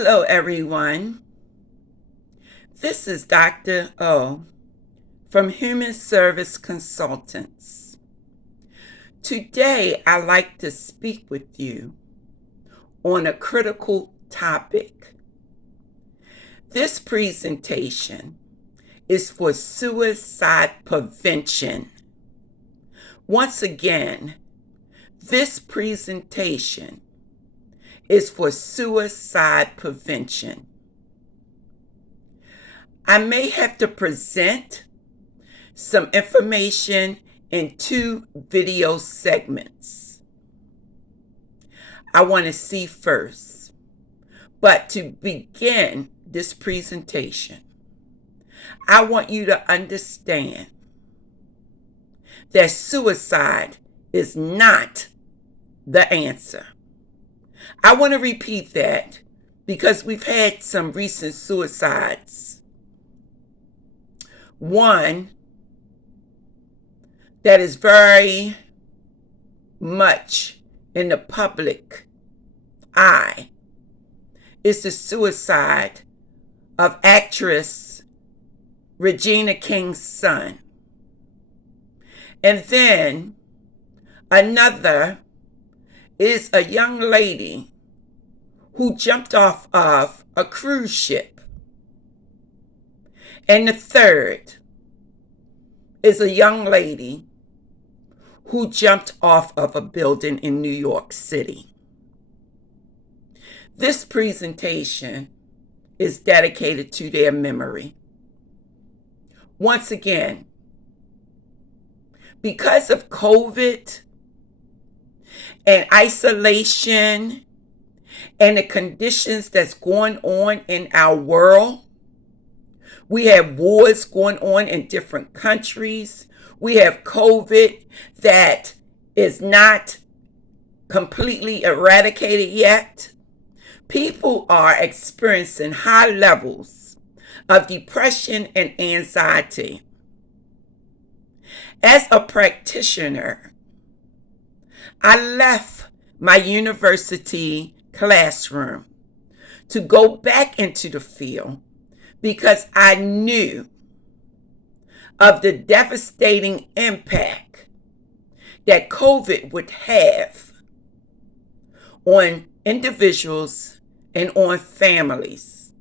Hello, everyone. This is Dr. O from Human Service Consultants. Today, I'd like to speak with you on a critical topic. This presentation is for suicide prevention. Once again, this presentation is for suicide prevention. I may have to present some information in 2 video segments. I want to see first, but to begin this presentation, I want you to understand that suicide is not the answer. I want to repeat that because we've had some recent suicides. One that is very much in the public eye is the suicide of actress Regina King's son. And then another is a young lady who jumped off of a cruise ship. And the third is a young lady who jumped off of a building in New York City. This presentation is dedicated to their memory. Once again, because of COVID and isolation and the conditions that's going on in our world, we have wars going on in different countries. We have COVID that is not completely eradicated yet. People are experiencing high levels of depression and anxiety. As a practitioner, I left my university classroom to go back into the field because I knew of the devastating impact that COVID would have on individuals and on families.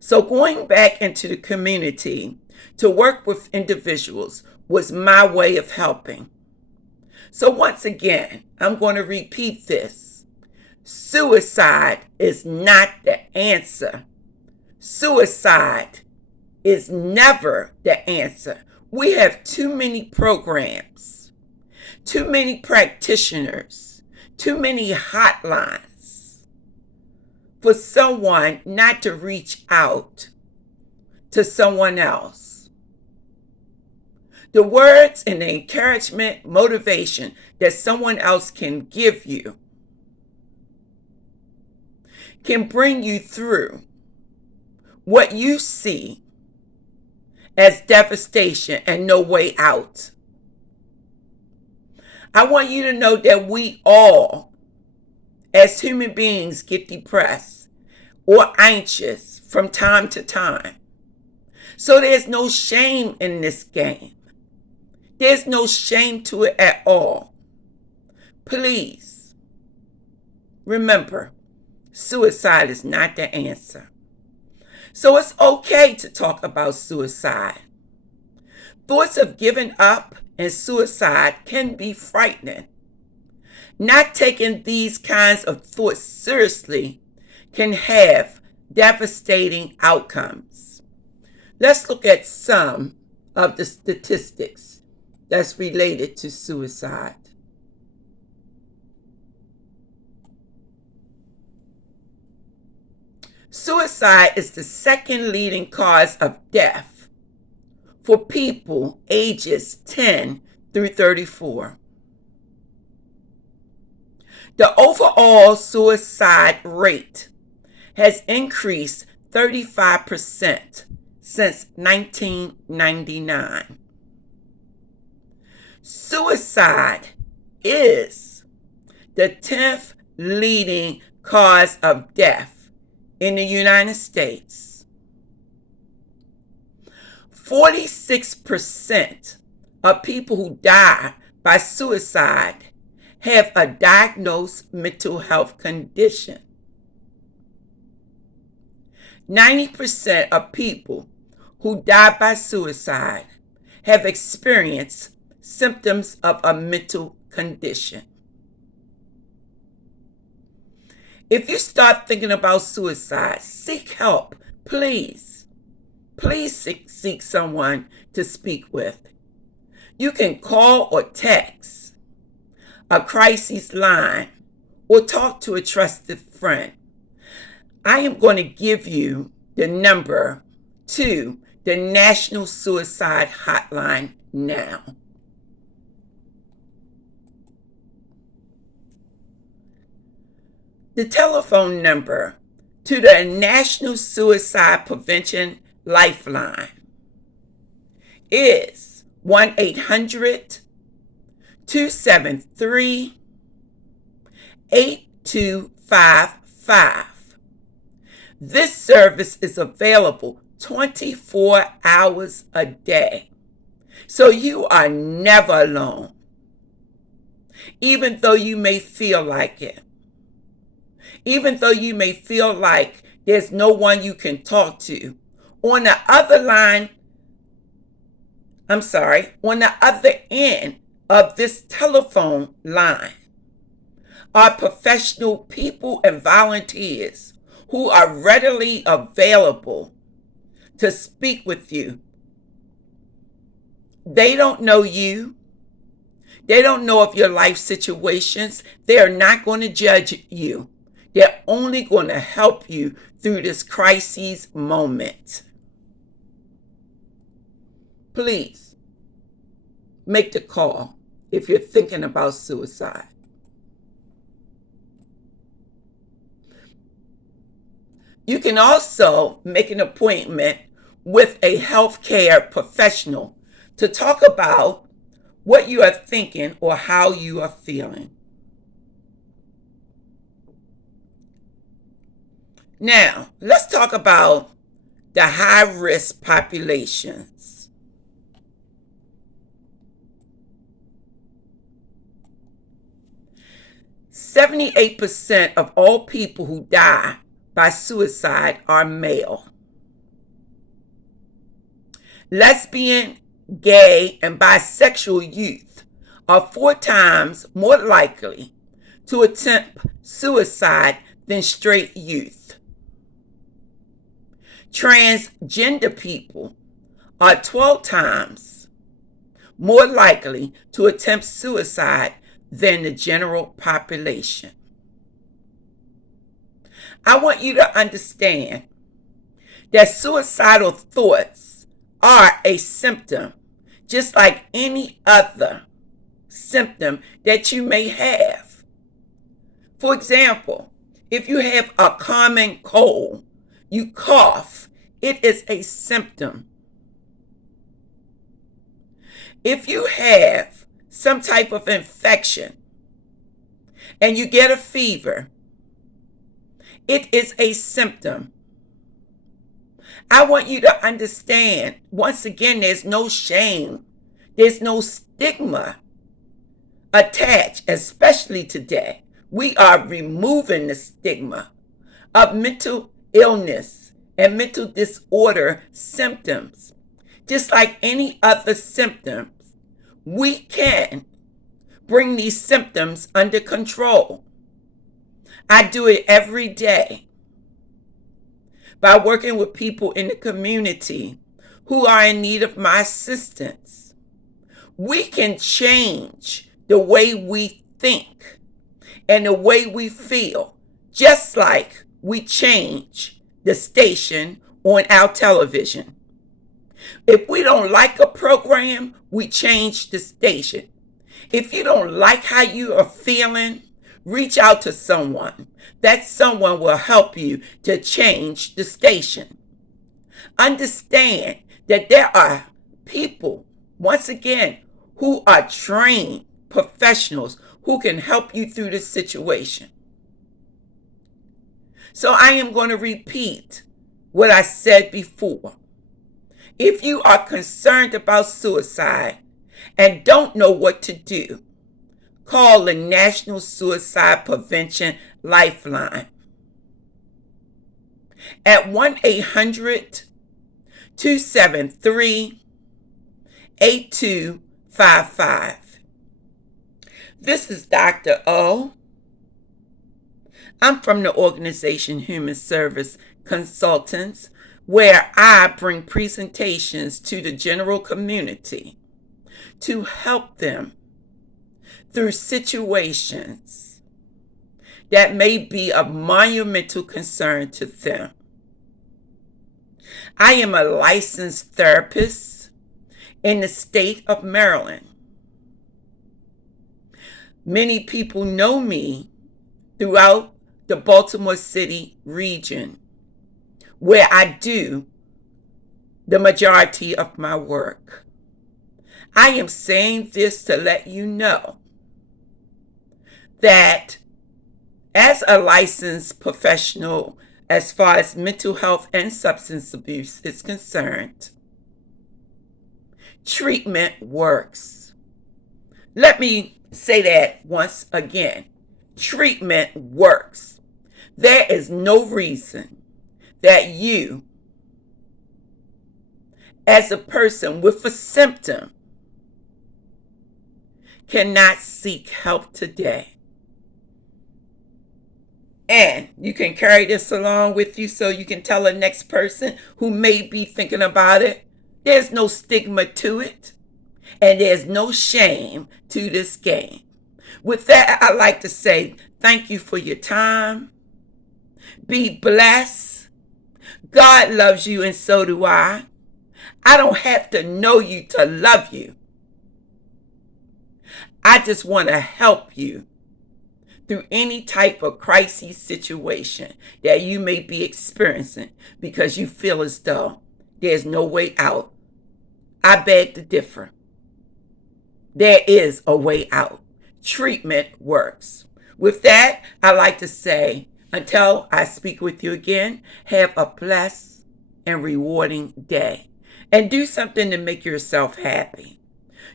So going back into the community to work with individuals was my way of helping. So once again, I'm going to repeat this. Suicide is not the answer. Suicide is never the answer. We have too many programs, too many practitioners, too many hotlines for someone not to reach out to someone else. The words and the encouragement, motivation that someone else can give you can bring you through what you see as devastation and no way out. I want you to know that we all, as human beings, get depressed or anxious from time to time. So there's no shame in this game. There's no shame to it at all. Please remember, suicide is not the answer. So it's okay to talk about suicide. Thoughts of giving up and suicide can be frightening. Not taking these kinds of thoughts seriously can have devastating outcomes. Let's look at some of the statistics that's related to suicide. Suicide is the second leading cause of death for people ages 10 through 34. The overall suicide rate has increased 35% since 1999. Suicide is the 10th leading cause of death in the United States, 46% of people who die by suicide have a diagnosed mental health condition. 90% of people who die by suicide have experienced symptoms of a mental condition. If you start thinking about suicide, seek help. Please seek someone to speak with. You can call or text a crisis line or talk to a trusted friend. I am going to give you the number to the National Suicide Hotline now. The telephone number to the National Suicide Prevention Lifeline is 1-800-273-8255. This service is available 24 hours a day, so you are never alone, even though you may feel like it. Even though you may feel like there's no one you can talk to. On the other end of this telephone line are professional people and volunteers who are readily available to speak with you. They don't know you. They don't know of your life situations. They are not going to judge you. They're only going to help you through this crisis moment. Please make the call if you're thinking about suicide. You can also make an appointment with a healthcare professional to talk about what you are thinking or how you are feeling. Now, let's talk about the high-risk populations. %78 of all people who die by suicide are male. Lesbian, gay, and bisexual youth are 4 times more likely to attempt suicide than straight youth. Transgender people are 12 times more likely to attempt suicide than the general population. I want you to understand that suicidal thoughts are a symptom, just like any other symptom that you may have. For example, if you have a common cold, you cough, it is a symptom. If you have some type of infection and you get a fever, it is a symptom. I want you to understand, once again, there's no shame, there's no stigma attached, especially today. We are removing the stigma of mental illness and mental disorder symptoms. Just like any other symptoms, we can bring these symptoms under control. I do it every day by working with people in the community who are in need of my assistance. We can change the way we think and the way we feel, just like we change the station on our television. If we don't like a program, we change the station. If you don't like how you are feeling, reach out to someone. That someone will help you to change the station. Understand that there are people, once again, who are trained professionals who can help you through this situation. So I am going to repeat what I said before. If you are concerned about suicide and don't know what to do, call the National Suicide Prevention Lifeline at 1-800-273-8255. This is Dr. O. I'm from the organization Human Service Consultants, where I bring presentations to the general community to help them through situations that may be of monumental concern to them. I am a licensed therapist in the state of Maryland. Many people know me throughout the Baltimore City region, where I do the majority of my work. I am saying this to let you know that as a licensed professional, as far as mental health and substance abuse is concerned, treatment works. Let me say that once again. Treatment works. There is no reason that you, as a person with a symptom, cannot seek help today. And you can carry this along with you so you can tell the next person who may be thinking about it. There's no stigma to it, and there's no shame to this game. With that, I'd like to say thank you for your time. Be blessed. God loves you, and so do I. I don't have to know you to love you. I just want to help you through any type of crisis situation that you may be experiencing because you feel as though there's no way out. I beg to differ. There is a way out. Treatment works. With that, I'd like to say, until I speak with you again, have a blessed and rewarding day. And do something to make yourself happy.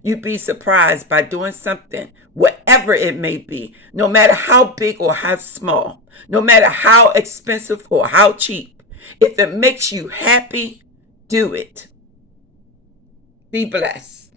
You'd be surprised by doing something, whatever it may be, no matter how big or how small, no matter how expensive or how cheap. If it makes you happy, do it. Be blessed.